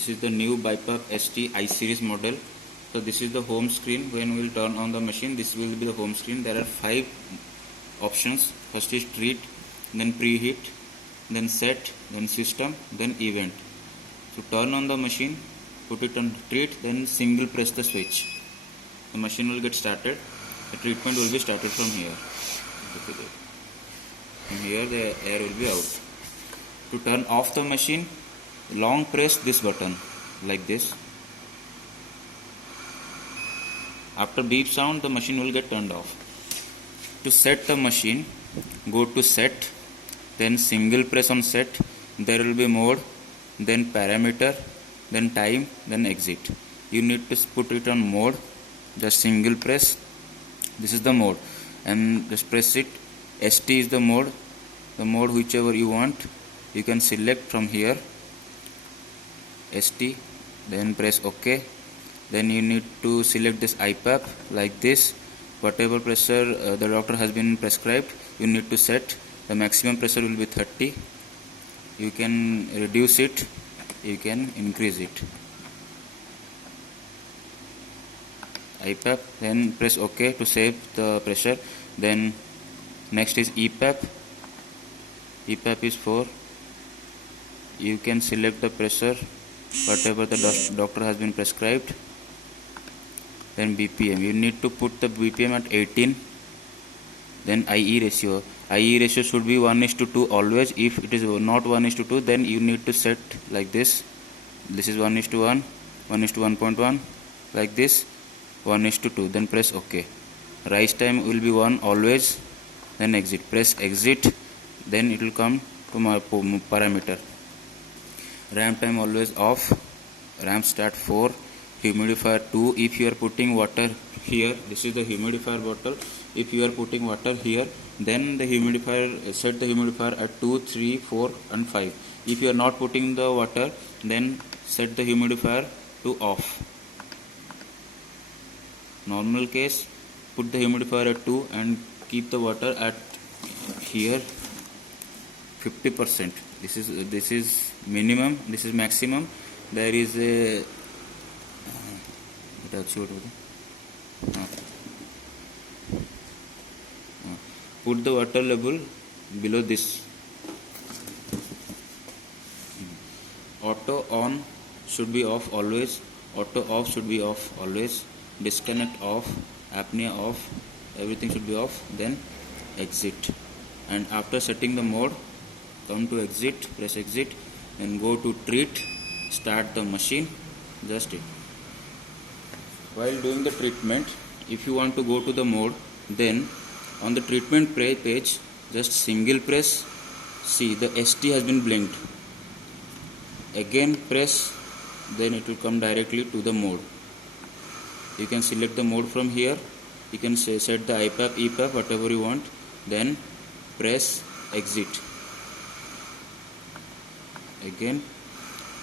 This is the new BiPAP ST I series model. So this is the home screen. When we will turn on the machine, this will be the home screen. There are 5 options. First is treat, then preheat, then set, then system, then event. To turn on the machine, put it on treat, then single press the switch. The machine will get started. The treatment will be started from here. From here the air will be out. To turn off the machine, long press this button like this. After beep sound, the machine will get turned off. To set the machine, go to set, then single press on set. There will be mode, then parameter, then time, then exit. You need to put it on mode. Just single press. This is the mode, and just press it. ST is the mode whichever you want. You can select from here ST, then press OK. Then you need to select this IPAP like this. Whatever pressure the doctor has been prescribed, you need to set. The maximum pressure will be 30. You can reduce it, you can increase it. IPAP, then press OK to save the pressure. Then next is EPAP. EPAP is 4. You can select the pressure whatever the doctor has been prescribed. Then BPM, you need to put the BPM at 18. Then IE ratio. IE ratio should be 1:2 always. If it is not 1:2, then you need to set like this. This is 1:1, 1:1.1, like this, 1:2. Then press OK. Rise time will be 1 always. Then exit. Press exit. Then it will come to my parameter. Ramp time always off. Ramp start 4. Humidifier 2. If you are putting water here, this is the humidifier bottle. If you are putting water here, then the humidifier, set the humidifier at 2, 3, 4 and 5. If you are not putting the water, then set the humidifier to off. Normal case, put the humidifier at 2 and keep the water at here 50%. This is minimum, this is maximum. There is a put the water level below this. Auto on should be off always. Auto off should be off always. Disconnect off. Apnea off. Everything should be off. Then exit. And after setting the mode, come to exit. Press exit. Then go to treat. Start the machine. Just it. While doing the treatment, if you want to go to the mode, then on the treatment page, just single press. See, the ST has been blinked. Again press, then it will come directly to the mode. You can select the mode from here. You can set the IPAP, EPAP, whatever you want. Then press exit. Again,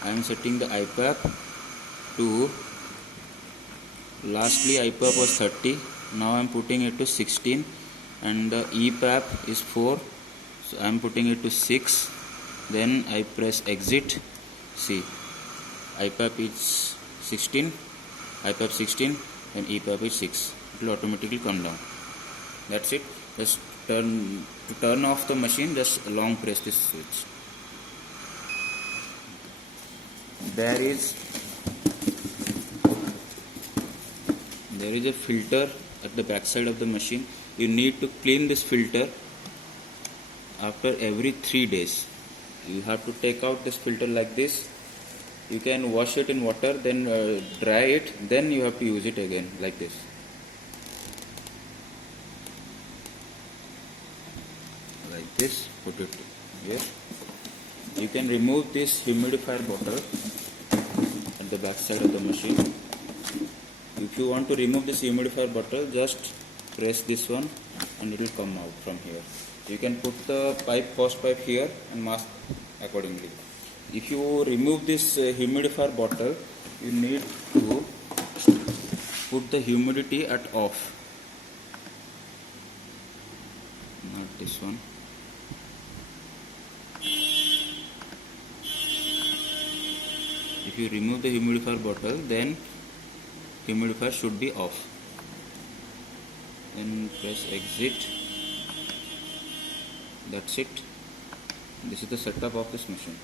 I am setting the IPAP to, lastly IPAP was 30. Now I am putting it to 16. And the EPAP is 4, so I am putting it to 6. Then I press exit. See, IPAP is 16, IPAP 16, and EPAP is 6. It will automatically come down. That's it. Just to turn off the machine, just long press this switch. There is a filter at the back side of the machine. You need to clean this filter after every 3 days. You have to take out this filter like this. You can wash it in water, then dry it, then you have to use it again like this. Like this, put it here. You can remove this humidifier bottle at the back side of the machine. If you want to remove this humidifier bottle, just press this one and it will come out from here. You can put the hose pipe here and mask accordingly. If you remove this humidifier bottle, you need to put the humidity at off. Not this one. if you remove the humidifier bottle, then humidifier should be off. Then press exit. That's it. This is the setup of this machine.